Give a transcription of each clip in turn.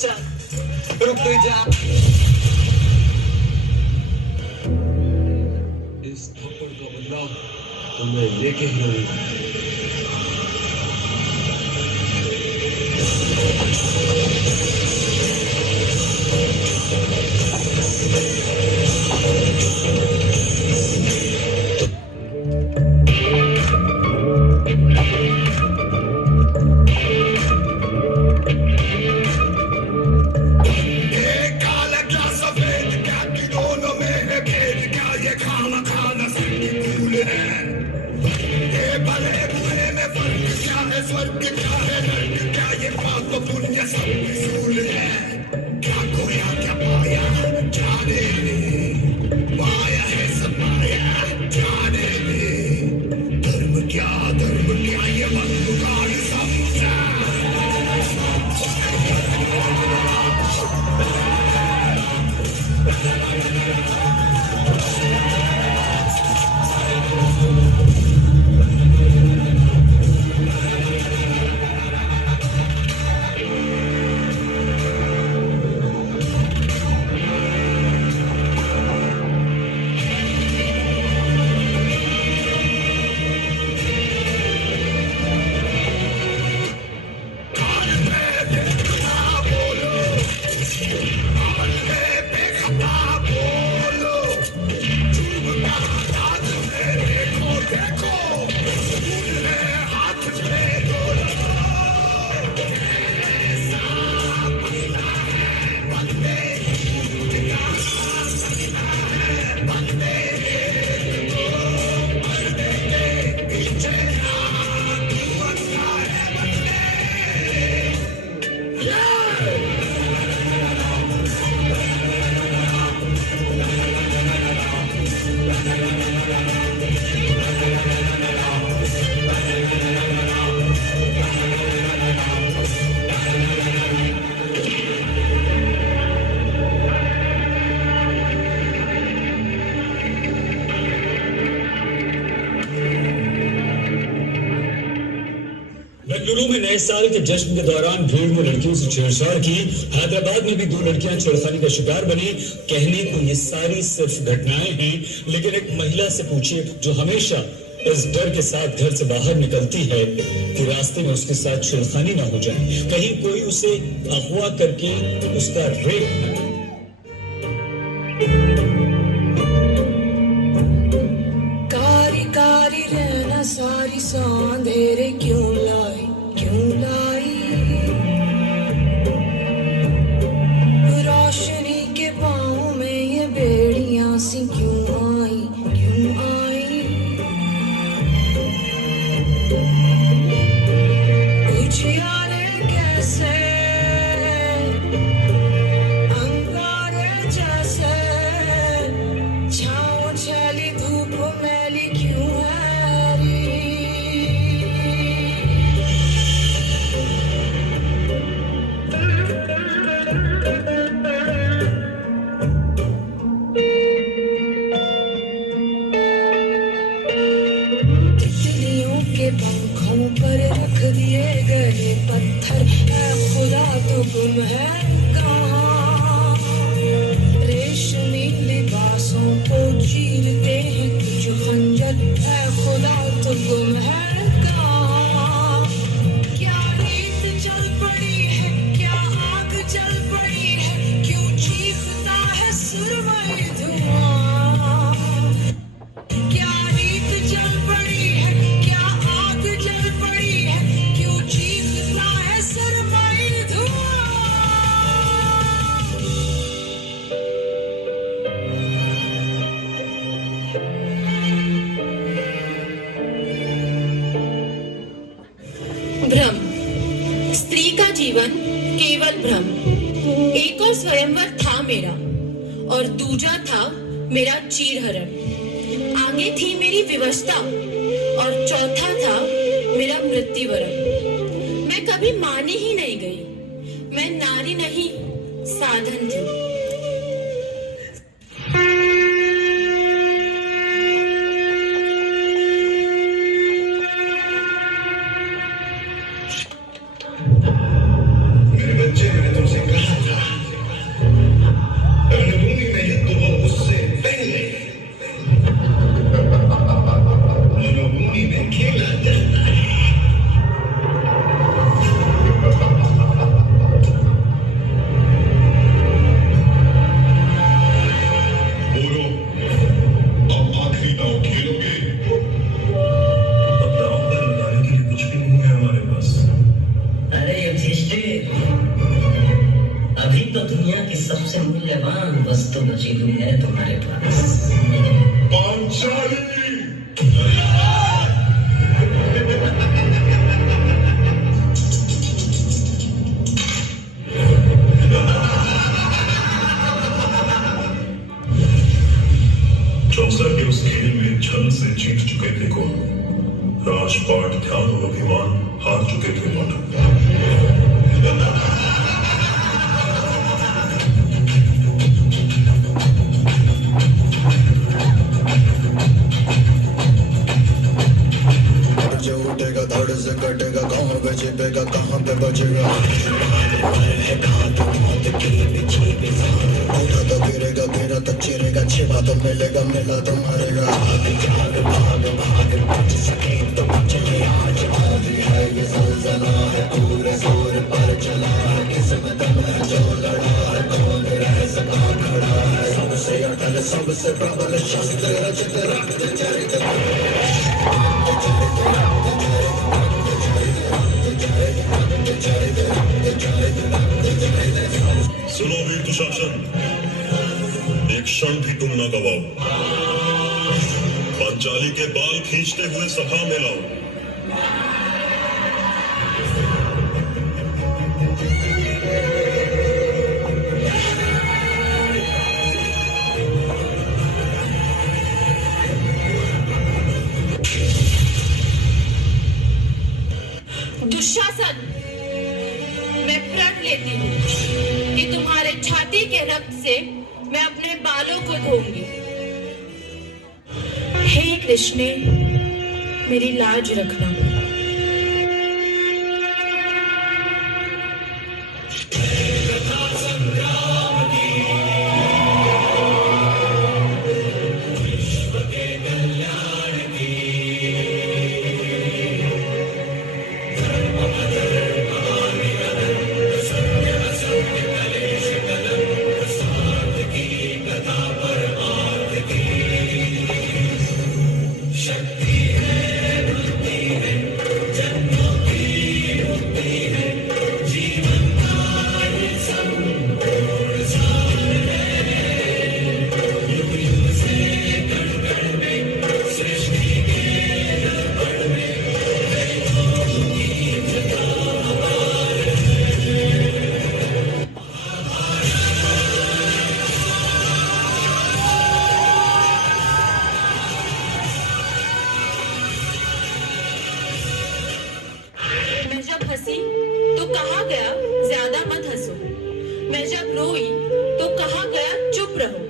चल रुक जा। इस थप्पड़ का बदला तो मैं लेके ही रहूंगा। स्वर्ग क्या है नर्क क्या ये पाप पुण्य सब विसूल है। क्या खोया क्या पाया जाने दे, माया है सब माया जाने दे। धर्म क्या ये मत पुकार समझा। बेंगलुरु में नए साल के जश्न के दौरान भीड़ में लड़कियों से छेड़छाड़ की। हैदराबाद में भी 2 लड़कियां छेड़खानी का शिकार बनी। कहने को ये सारी सिर्फ घटनाएं हैं, लेकिन एक महिला से पूछिए जो हमेशा इस डर के साथ घर से बाहर निकलती है कि रास्ते में उसके साथ छेड़खानी ना हो जाए, कहीं कोई उसे अगवा करके उसका रेप न करे। कारी कारी रहना सारी सांधेरे क्यों लाई रोशनी के पाँव में ये बेड़ियां सी क्यों आई उजियारे कैसे अंगारे जैसे छाँव छैली धूप मैली क्यों है री। तितलियों के पंखों पर रख दिए गए पत्थर, ऐ खुदा तो गुम है कहाँ। रेशमी लिबासों को चीरते हैं कुछ खंजर, ऐ खुदा तो गुम है कहाँ। क्या रीत चल पड़ी है क्या आग जल पड़ी है, क्यों चीखता है सुरमई धुआं। क्या रीत चल पड़ी है क्या आग जल पड़ी है, क्यों चीखता है सुरमई धुआं। भ्रम। स्त्री का जीवन केवल भ्रम। एक और स्वयंवर था मेरा और दूजा था मेरा चीरहरण। आगे थी मेरी विवशता और चौथा था मेरा मृत्युवरण। मैं कभी मानी ही नहीं गई, मैं नारी नहीं साधन थी। मेरे बच्चे मैंने तुमसे कहा सबसे मूल्यवान वस्तु बची हुई है तुम्हारे पास। पांचाली चौसा के उस खेल में छल से जीत चुके थे कौन? राजपाट, ध्यान और अभिमान हार चुके थे पाठक। जो उठेगा धड़ से कटेगा, कहाँ पे छिपेगा कहाँ पे बचेगा। उठा तो गिरेगा, गिरा तो चिरेगा, छिपा तो मिलेगा, मिला तो मरेगा। भाग भाग बच सके तो बच ले आज, आदि है ये ज़ल्ज़ला है, पूरे जोर पर चला है, किस्मत में जो लड़ा है, कौन रह सका खड़ा है। सबसे अटल सबसे प्रबल शस्त्र रचित रक्त चरित। सुनो वीर दुशासन, एक क्षण भी तुम न गवाओ। पांचाली के बाल खींचते हुए सभा में लाओ। दुशासन, मैं प्रण लेती हूँ कि तुम्हारे छाती के रक्त से मैं अपने बालों को धोऊंगी। हे कृष्ण, मेरी लाज रखना। हंसी तो कहा गया ज्यादा मत हंसो, मैं जब रोई तो कहा गया चुप रहो,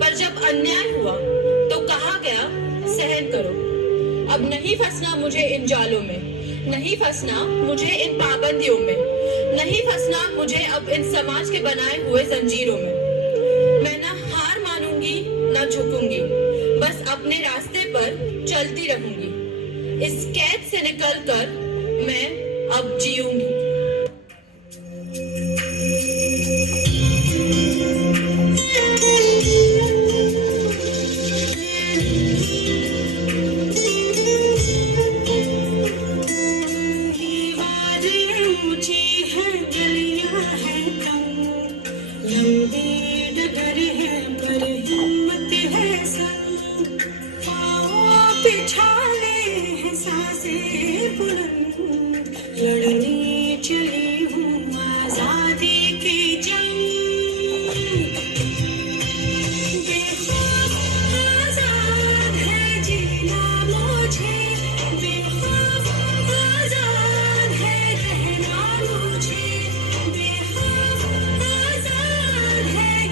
पर जब अन्याय हुआ तो कहा गया सहन करो। अब नहीं फंसना मुझे इन जालों में, नहीं फंसना मुझे इन पाबंदियों में, नहीं फंसना मुझे अब इन समाज के बनाए हुए जंजीरों में। मैं ना हार मानूंगी ना झुकूंगी, बस अपने रास्ते पर चलती रहूंगी। इस कैद से निकलकर मैं अब जीऊंगी। लड़ने चली हूँ आजादी की जंग, बेखौफ आजाद है जीना मुझे, बेखौफ आजाद है रहना मुझे, बेखौफ आजाद है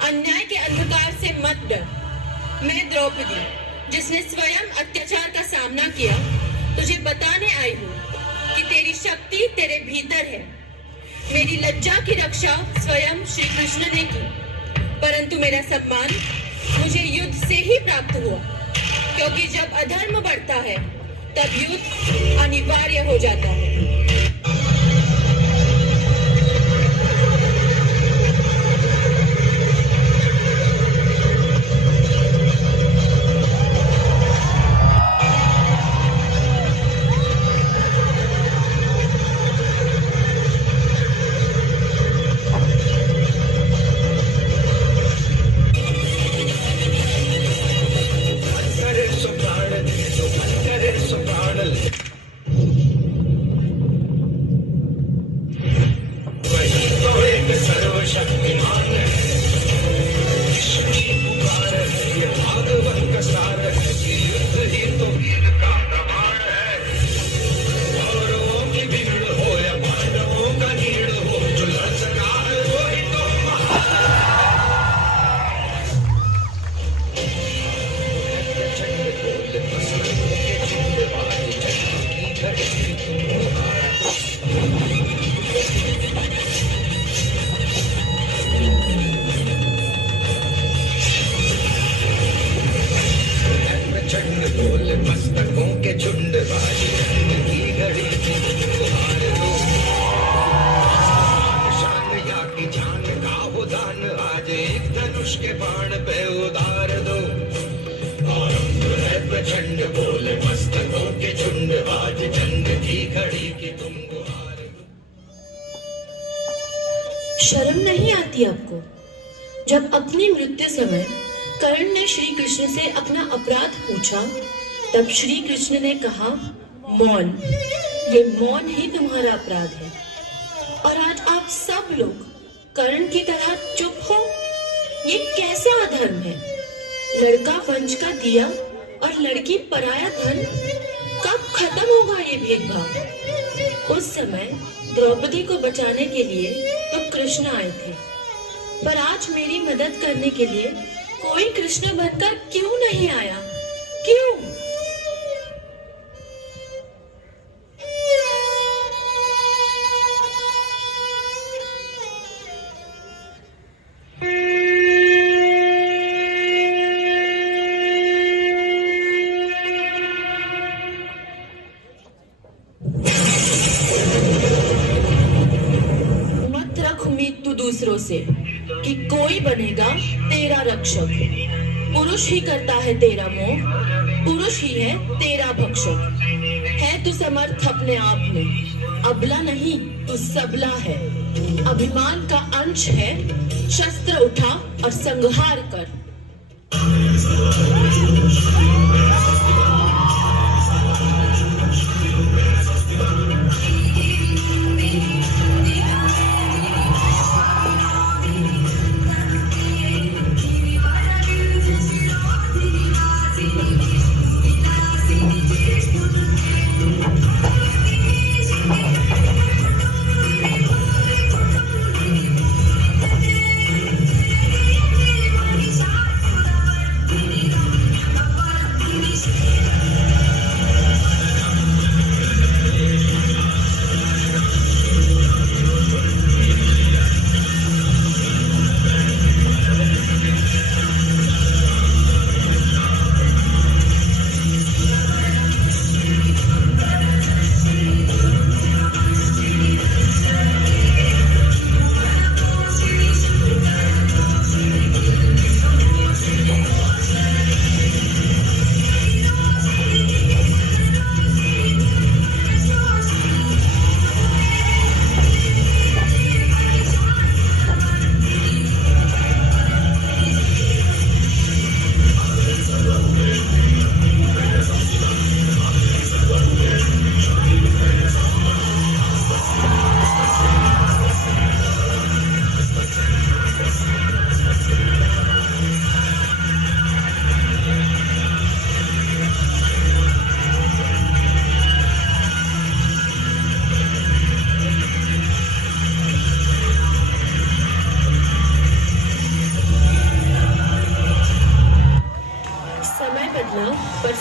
अन्याय के अंधकार से मत डर। मैं द्रौपदी, जिसने स्वयं अत्याचार का सामना किया, तुझे बताने आई हूँ कि तेरी शक्ति तेरे भीतर है। मेरी लज्जा की रक्षा स्वयं श्री कृष्ण ने की, परंतु मेरा सम्मान मुझे युद्ध से ही प्राप्त हुआ, क्योंकि जब अधर्म बढ़ता है तब युद्ध अनिवार्य हो जाता है। के बाण पे उतार दो। आरंभ है प्रचंड, बोले मस्तकों के झुंड, आज जंग की घड़ी की तुम गुहार दो। शर्म नहीं आती आपको? जब अपनी मृत्यु समय कर्ण ने श्री कृष्ण से अपना अपराध पूछा, तब श्री कृष्ण ने कहा, मौन, ये मौन ही तुम्हारा अपराध है। और आज आप सब लोग कर्ण की तरह चुप हो, ये कैसा अधर्म है? लड़का वंश का दिया और लड़की पराया धन, कब खत्म होगा ये भेदभाव? उस समय द्रौपदी को बचाने के लिए तो कृष्ण आए थे, पर आज मेरी मदद करने के लिए कोई कृष्ण बनकर क्यों नहीं आया? क्यों? दूसरों से कि कोई बनेगा तेरा रक्षक। पुरुष ही करता है तेरा मोह, पुरुष ही है तेरा भक्षक। है तू समर्थ अपने आप में, अबला नहीं तू सबला है। अभिमान का अंश है, शस्त्र उठा और संहार कर।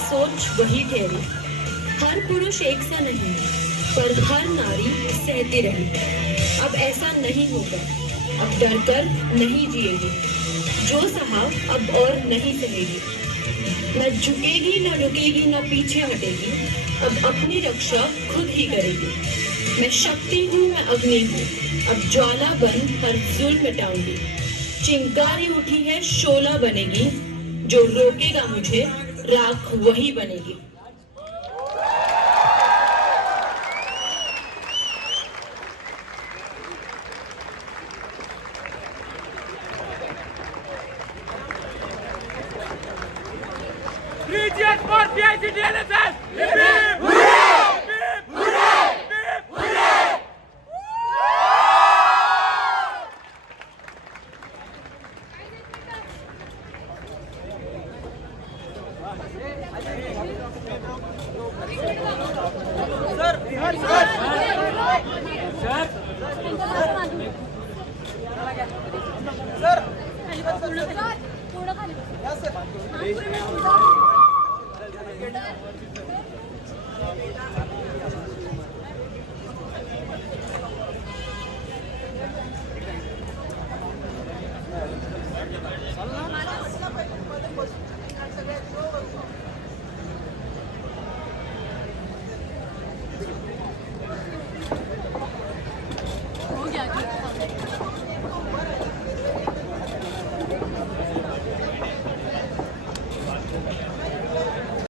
सोच वही ठहरी। हर पुरुष एक सा नहीं, पर हर नारी सहती रही। अब ऐसा नहीं होगा, अब डरकर नहीं जिएगी, जो सहा अब और नहीं सहेगी। न झुकेगी, न रुकेगी, न पीछे हटेगी, अब अपनी रक्षा खुद ही करेगी। मैं शक्ति हूँ, मैं अग्नि हूँ, अब ज्वाला बन हर जुल्म मिटाऊंगी। चिंगारी उठी है, शोला बनेगी, जो रोकेगा मुझे राख वही बनेगी। Region for PICT LSS! Hip hip! Hooray! Hip hip! Hooray! Hip hip! Hooray! पूर्ण खाली